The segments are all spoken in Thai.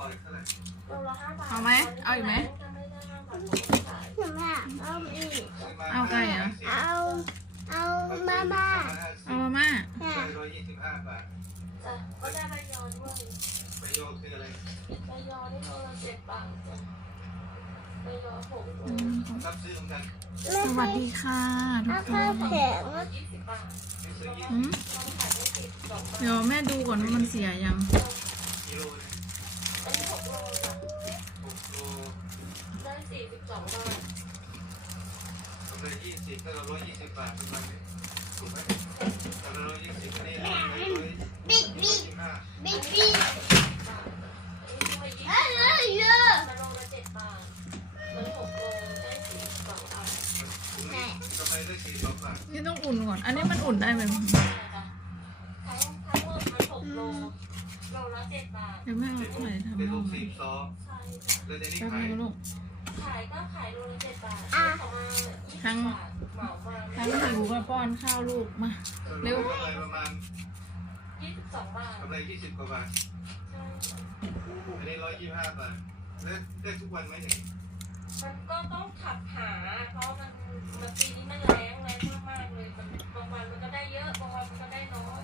ต่ออีกเท่าไหร่โลละห้าบาทเอาไหมเอาอีกไหมถ้าไม่ได้ห้าบาทผมไม่ขายหนูอยากเอาอีกซื้อมาเอาไก่เหรอเอา เอามาม่าเอามาม่าเนี่ยร้อยยี่สิบห้าบาทจ้ะก็ได้ใบยอด้วยใบโยกคืออะไรใบยอนี่โลละเจ็ดบาทจ้ะใบยอหกโลอืมรับซื้อเหมือนกันสวัสดีค่ะทุกเอาคข้าวนแข็งยี่สิบบาทไม่ซื้อยี่อืมเราขายได้สิบสองบาทเดี๋ยวแม่ดูก่อนว่ามันเสียยังกิโลเลยอันนี้ ได้สี่สิบสองบาทกำไรยี่สิบก็ร้อยยี่สิบบาทประมาณนี้ถูกไหมกำไรร้อยยี่สิบอันนี้ร้อยร้อยบิ๊กบิ๊กห้าบิ๊กบิ๊กบาทอันนี้ด้วยยี่เอ้ยอะมันโละเจ็ดบาทมันหกโลได้สี่สิบสองบาทกำไรได้สี่สองบาทนี่ต้องอุ่นก่อน อันนี้มันอุ่นได้ไหม ทั้งทั้งหมดมันหกโลโลละเจ็ดบาท เดี๋ยวแม่เอาไข่ทำ เป็น น ลู ม กสี่สอง ใช่จ้ะ แล้วในนี้แป๊บขายนึงลูกขายก็ขายโลละเจ็ดบาทเขามายี่สิบบาทเหมามาทั้งหิวกับป้อนข้าวลูกมา เร็ว กำไรประมาณยี่สิบสองบาทกำไรยี่สิบกว่าบาทใช่อันนี้ร้อยยี่สิบห้าบาทแล้วได้ทุกวันไหมเนี่ยมันก็ต้องขับหา เพราะมันมันปีนี้มันแรงแรงมากๆเลยมันบางวันมันก็ได้เยอะบางวันมันก็ได้น้อย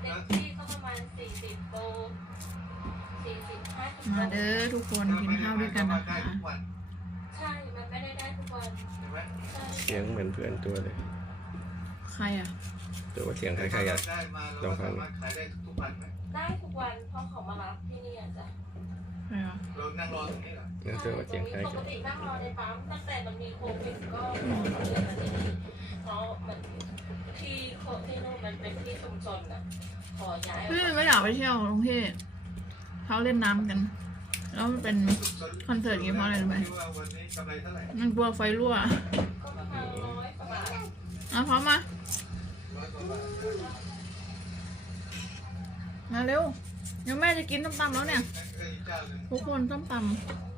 เต็มที่ก็ประมาณสี่สิบโลสี่สิบห้าสิบ มาเด้อทุกคนกินข้าวด้วยกันนะคะได้ทุกวันใช่ มันไม่ได้ได้ทุกวันเห็นไหมใช่เสียงเหมือนเพื่อนตัวเลยใครอะตัวว่าเสียงคล้ายๆกันได้มาเราสามารถขายได้ทุกวันไหมได้ทุกวันเพราะเขามารับที่นี่อะจ้ะใครอะเรานั่งรอตรงนี้เหรอนั่นตัวว่าเสียงคล้ายปกักนตินั่งรอในปั๊มตั้งแต่มันมีโควิดก็รอเลยมาที่นี่เพราะมันที่โคที่นู่นมันเป็นที่ชุมชนอะขอย้ายออกพี่มาก็อยากไปเที่ยวตรงที่ เขาเล่นน้ำกัน แล้วมันเป็นคอนเสิร์ตอย่างนี้เพราะอะไรรู้ไหมคิดว่าวันนี้กำไรเท่าไหร่มันกลัวไฟรั่วก็ประมาณร้อยกว่าบาทเอาพร้อมมาร้อยกว่าบาทมาเร็ว เดี๋ยวแม่จะกินส้มตำแล้วเนี่ยเอ้ยเจ้าหนึ่งทุกคนส้มต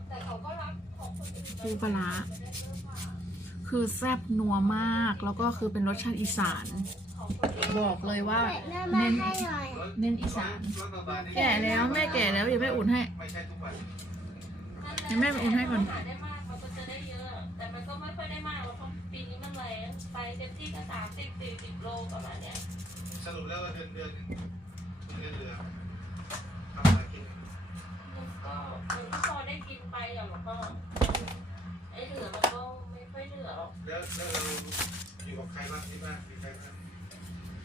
แต่เขาก็รับของคนอื่นำปูปลาร้า คือแซ่บนัวมาก แล้วก็คือเป็นรสชาติอีสานของคนอื่นบอกเลยว่า แม่มาให้หน่อยเน้นอีสานร้อยกว่าบาทนี่แก่แล้วแม่แก่แล้วอย่าแม่อุ่นให้ไม่ใช่ทุกวันเดี๋ยวแม่ไปอุ่นให้ก่อนหาได้มากมันก็จะได้เยอะ แต่มันก็ไม่ค่อยได้มากเพราะปีนี้มันแรงไปเต็มที่ก็สามสิบสี่สิบโลประมาณเนี้ย สรุปแล้วว่าเดือนเดือนหนึ่งเดือนเดือนทำมากิน มันก็มันก็พอได้กินไปอย่างมันก็ไอ้เหลือมันก็ไม่ค่อยเหลือหรอก แล้วแล้วเราอยู่กับใครบ้างที่บ้านมีใครบ้าง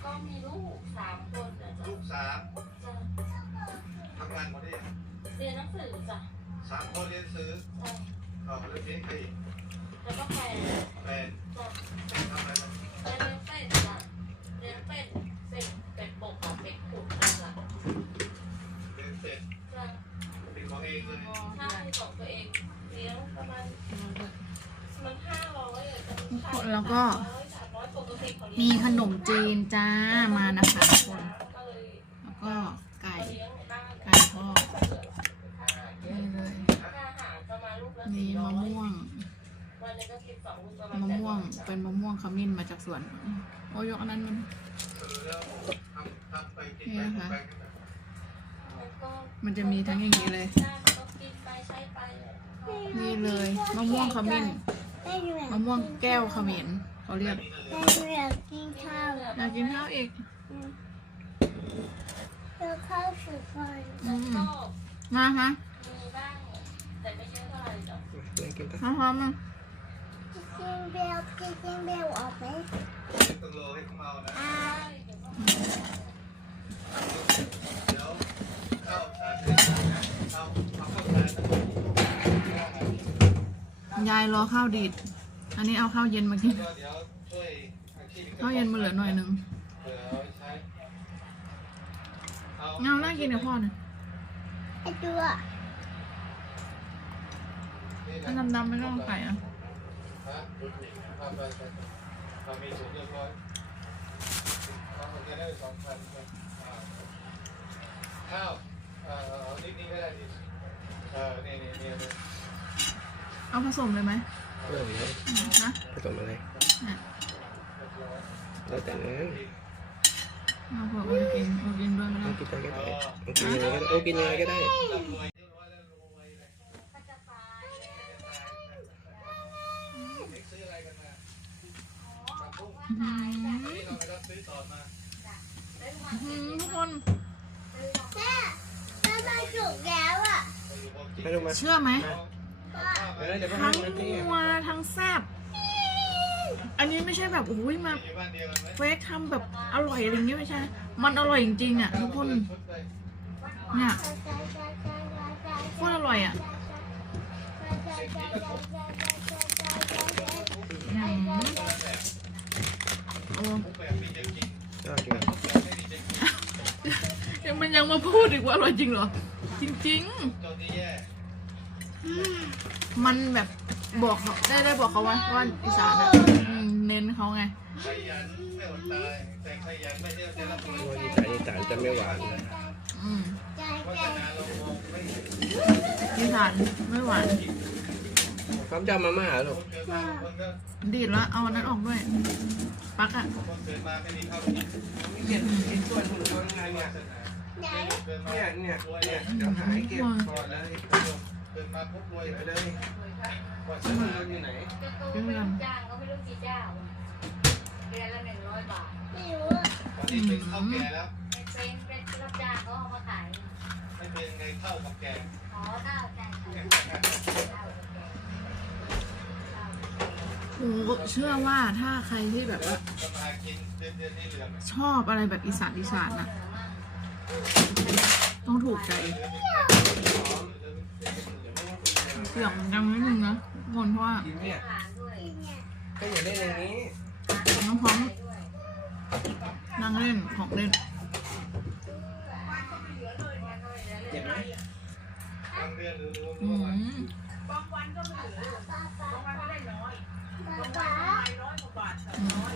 ก็มีลูกสามคนนะจ๊ะ ลูกสาม จะ ทำงานหมดได้ยัง เรียนหนังสือจ้ะ สามคนเรียนซื้อ จะ ต่อแล้วเลี้ยงใครอีก แล้วก็แฟน แฟน จะ แฟนทำอะไรบ้าง ไปเลี้ยงเป็ดจ้ะเลี้ยงเป็ดเป็ดเป็ดปกกับเป็ดขุดนั่นแหละ เลี้ยงเสร็จ จะ เป็นของเองเลย ใช่ของตัวเองเลี้ยงประมาณมันห้าร้อยอะจะ ทุกคน ก็มีขนมจีนจ้ามานะคะทุกคน แล้วก็ไก่ไก่ทอดนี่เลยมีมะม่วงมะม่วงเป็นมะม่วงขมิ้นมาจากสวน โอ้ยกอันนั้นมันนี่นะคะมันจะมีทั้งอย่างนี้เลย นี่เลยมะม่วงขมิ้น ม่หนูอยากมะม่วงแก้วเขมิ้นเขาเรียกแม่หนูอยากกินข้าวอยากกินข้าวอีกเดี๋ยวข้าวสุกก่อนอืมก็มาฮะมีบ้างแต่ไม่เยอะเท่าไหร่จ้ะเล่นกันปะมาพร้อมมากินเบลกินเบลออกไหมต้องรอให้เขาเมานะอ่าใช่เดี๋ยวก็เดี๋ยวเข้าสารเลยนะเข้าเอาเข้าสารนะ ยายรอข้าวดีด อันนี้เอาข้าวเย็นมากินก็เดี๋ยวช่วยอาชีพข้าวเย็นมาเหลือหน่อยหนึงเหลือเอาไว้ใช้เอาเงาน่ากินกับพ่อนะไอตัวนี่แหถ้าละดำๆไม่ต้องไก่อะฮะเอาไปไปเรามีสูตรเรียบร้อยเราคนเดียวได้สองพัน เอาผสมเลยไหมผสมนะผสมอะไรแล้วแต่นั้นเอาบอกว่ากินเรากินด้วยไม่ได้กินอะไรก็ได้กิอะก้นอะไรก็ได้ทุกคนแม่แม่มาจุกแล้วอะเชื่อไหม ออเดี๋ยวไปทั้งทำมันที่นัวทั้งแซ่บอันนี้ไม่ใช่แบบอุ้ยมาอยู่บ้านเดียวกันไหมเฟกทำแบบอร่อยอะไรอย่างเงี้ยไม่ใช่ มันอร่อยจริงๆอะทุกคนเนี่ยโคตรอร่อยอะอืมโอ้แบบมีเด็กกินชอบจริงอะแบบไม่มีเด็กกินยังมันยังมาพูดอีกว่าอร่อยจริงเหรอ จริงโจทย์ที่แย่ๆ มันแบบบอกเขาได้ได้บอกเขาว่าว่าอีสานอะอืมเน้นเขาไง ขยันไม่อดตายแต่ขยันไม่ได้ได้รับผลว่าอีสานอีสานจะไม่หวานอืมเพราะฉะนั้นเรามองไม่เห็นอีสานไม่หวานความจำมาม่าเหรอคนเกิดมาคนก็ดีดแล้วเอาอันนั้นออกด้วยปักอะคนเกิดมาไม่มีข้าวกินเก็บเก็บส่วนของเขาไงเนี่ยศาสนาเกิดมาเนี่ยเนี่ยเนี่ยเดี๋ยวหายเก็บก่อนเลย เกิดมาปุ๊บรวยเก็บไปไปเลเลยยวาสแล้วมันนาอยู่ไหนจะโตไม่รู้จ้างก็ไม่รู้กี่เจ้าเดือนละหนึ่งร้อยบาทไม่รู้อะตอนนี้เป็นข้าวแก่แล้วเป็นเป็นเป็นรับจ้างเขาเอามาขายไม่เป็นไงเท่ากับแก่อ๋อข้าวจ้างขายข้าวโอ้โหเชื่อว่าถ้าใครที่แบบว่าทำมากินเดือนเดือนนี้เหลือชอบอะไรแบบอีสานอีสานอะ ต้องถูกใจเสียงดังนิดนึงนะทุกคนเพราะว่ากินเนี่ยก็อย่าเล่นอย่างนี้น้องพร้อมนั่งเล่นของเล่นเจ็บไหมทางเดือนหรือรู้อืว่ามป๊าป๊าป๊าป๊าอืม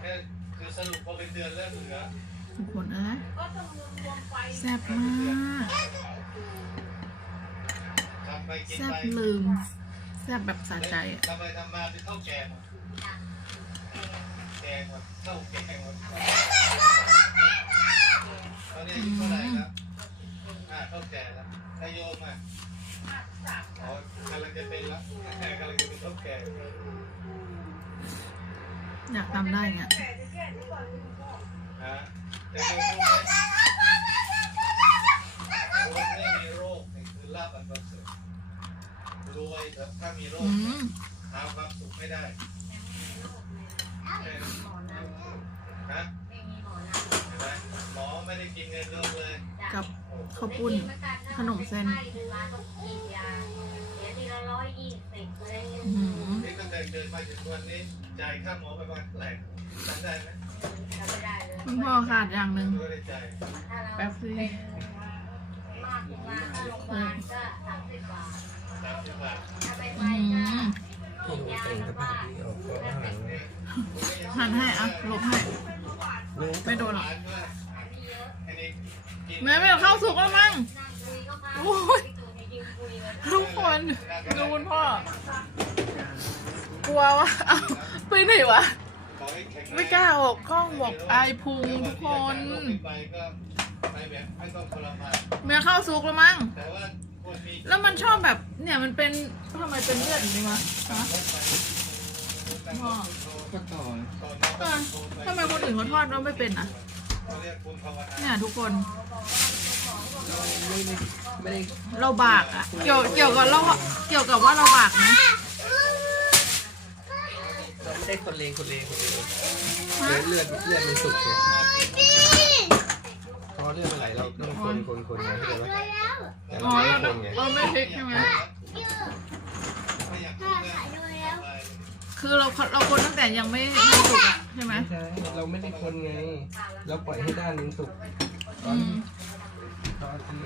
แค่คือสรุปพอเป็นเดือนแล้วเหลือทุกคนเอ้ย แซ่บมากแซ่บลืมแซ่บแบบสะใจอะ ทำไปทำมาเป็นข้าวแกงหมดแกงหมดข้าวแกงหมดตอนนี้อายุเท่าไหร่ครับอ่าข้าวแกงแล้วนายโยมอะอ๋อกำลังจะเป็นแล้วแกกำลังจะเป็นข้าวแกง อยากทำได้เนี่ย ฮะแต่โยมรู้ไหมคนไม่มีโรค นี่คือลาบอันประเสริฐรวยแต่ถ้ามีโรอืคมหาความสุขไม่ได้หมอนะฮะไม่มีหมอนะเห็นไหมหมอไม่ได้กินเงินโลกเลยกับโอ้ข้าวปุ้น ขนมเส้นไข้เป็นมาต้องกินยาเสียทีละร้อยยี่สิบอะไรเงี้ยอืมนี่ตั้งแต่เกิดมาถึงวันนี้จ่ายค่าหมอไปประมาณเท่าไหร่จำได้ไหมจำไม่ได้เลยคุณพ่อขาดอย่างหนึ่ง ไม่ได้จ่ายถ้าเราแป๊บสิเป็น มากกว่าถ้าโรงพยาบาลก็สามสิบบาทถ้าไปไปก็มที่หนูแต่งสภาพที่ออกก็อาหารนี่หันให้อะหลบให้ ไม่โดนหรอกหวานด้วยอันนี้เยอะอันนี้กินแม่ไม่เอาเข้าสุกแล้วมั้งนั่งคุยก็พาโอ้ยทุกคนดูคุณพ่อ กลัวว่าเอาไปไหนวะ ไม่กล้าออกกล้องบอกอายพุงทุกคน ไปก็ไปแบบไม่ต้องทรมานเมียเข้าสุกแล้วมั้งแต่ว่าคนมีแล้วมันชอบแบบเนี่ยมันเป็นทำไมเป็นเลือดอย่างนี้วะฮะพ่อก็ต่อเออทำไมคนอื่นเขาทอดแล้วไม่เป็นอะเขาเรียกคุณภาวนาเนี่ยทุกคนไม่ได้ไม่ได้เราบากอะ เกี่ยวเกี่ยวกับเราเกี่ยวกับว่าเราบากนะเราไม่ได้คนเลงคนเลงคนเลงเลือดเลือดมันสุกไงพอ เลือดมันไหลเราต้องคนคนคนไงเข้าใจไหมแต่อ๋เราอไม่เราคนไงเราไม่พลิกใช่ไหมไม่อยากถ้าพูดเรื่องขายด้วยแล้วอะไรคือเราเราคนตั้งแต่ยังไม่ไม่สุกอะใช่ไหมไม่ใช่เราไม่ได้คนไง เราปล่อยให้ด้านนึงสุกตออืนมตอนที่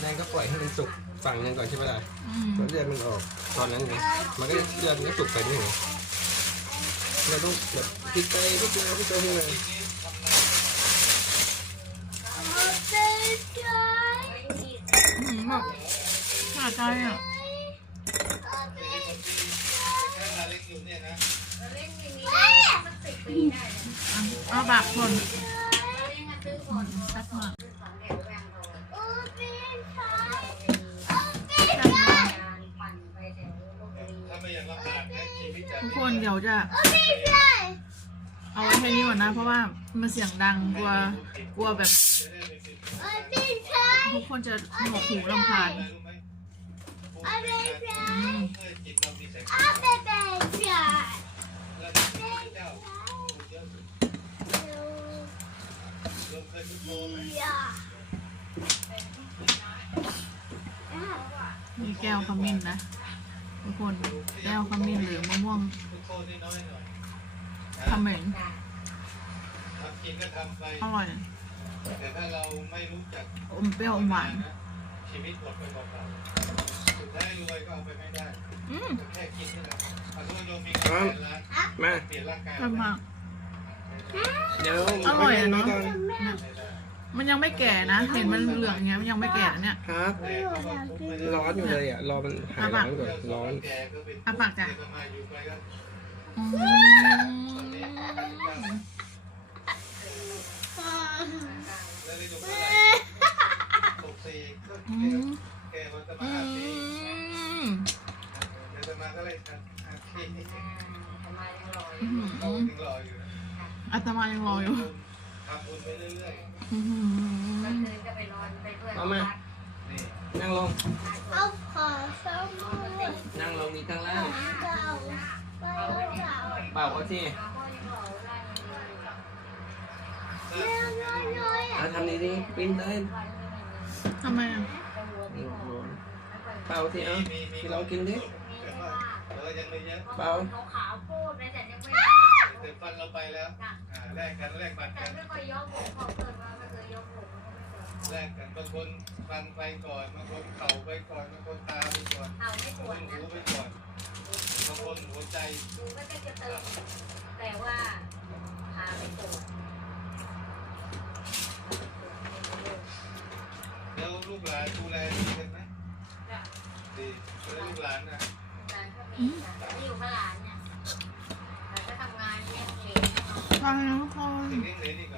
แรงก็ปล่อยให้มันสุกฝั่งหนึงก่อนใช่ไหมล่ะอืมแล้วเลือดมันออกตอนนั้นไงมันก็เลือดมันก็สุกไปด้วยไงเราต้องแบบพลิกไปพลิกมาพลิกไปที่มา อืมแบบขาด ใจอะแค่มาเล็กอยู่เนี่ยนะเอางนี้สักสิบากคนเล่นมาซื้อของสักหน่อยซื้อของเด็กแวงโดนโอ้เป็นชายแซ่บมากการปั่นไปแถวลพบุรีถ้าไม่อยวจะเอาไว้แค่นี้ก่อนนะ เพราะว่ามันเสียงดังกลัวกลัวแบบ ทุกคนจะหนวกหูรำคาญ นการเคยจิตเรามีแสงสอาว่างเบเบจ่าและพระเจ้าพูดเยอะสุดรวมเคยทุกโมไหมจ่ามีแก้วขมิ้นนะทุกคนแก้วขมิ้นหรือมะม่วงพุทโธน้อยๆหน่อยขมิ้นทำกินก็ทำไปอร่อยแต่ถ้าเราไม่รู้จักอมเปรี้ยวอมหวานชีวิตหมดไปเปล่า ๆสุดท้ายรวยก็เอาไปไม่ได้อืมแค่กินนี่แหละเอาทุกโยมมีเงินแสนล้านมาเปลี่ยนร่างกายชอบมาก เดี๋ยวอร่อยอะเนาะก่อมันยังไม่แก่นะ เห็นมันเหลืองอย่างเงี้ยมันยังไม่แก่นะเนี่ย ครับแต่เขาบอกทุกไม่ได้ร้อนอยู่เลยอะ รอมันหายร้อนก่อนร้อนแก่ก็เป็นอะปากจ้ะเด็มาอยู่ไปก็ อืตอนนี้มแล้วได้ดูเมื่อไหร่หกสี่ก็อืมแก่วันสมาอืธิมเดี๋ยวจะมาก็เลยครับอาทิตย์อืมเขาถึงรออยู่นะอาตมายังรออยู่ทำบุญไปเรื่อยเอามาๆนี่นั่งลง เอาขอสมุดนั่งลงมีข้างล่างเก่าไปเก่าเปล่าเขาสิเรื่อยๆ เอาทำดีๆปิ้นเลยทำไมอะ เปล่าสิเอามีมีพี่ลองกินดิแต่ว่าเออยังไม่เยอะเปล่าขาวๆพูดนะแต่ยังไม่แต่ฟันเราไปแล้วอ่าแลกกันแลกบัตรแต่กันไม่ค่อยยกผมพอเกิดมาไม่เคยยกผมแลกกันบางคนฟันไปก่อนบางคนเข่าไปก่อนบางคนตาไปก่อนเอาไม่ปบางวคดนนะหูไปก่อนบางคนหัวใจดูก็จะจะเติมแต่ว่าขาไม่ปวดแล้วลูกหลานดูแลดีกันไหม ดีแล้วลูกหลานนะการก็มีค่ะอยู่ข้างหลานเนี่ยแต่ก็ทำงานเลี้ยงเลี้ยงฟังนะทุกคนสิ่งนี้เหลือนี่ก็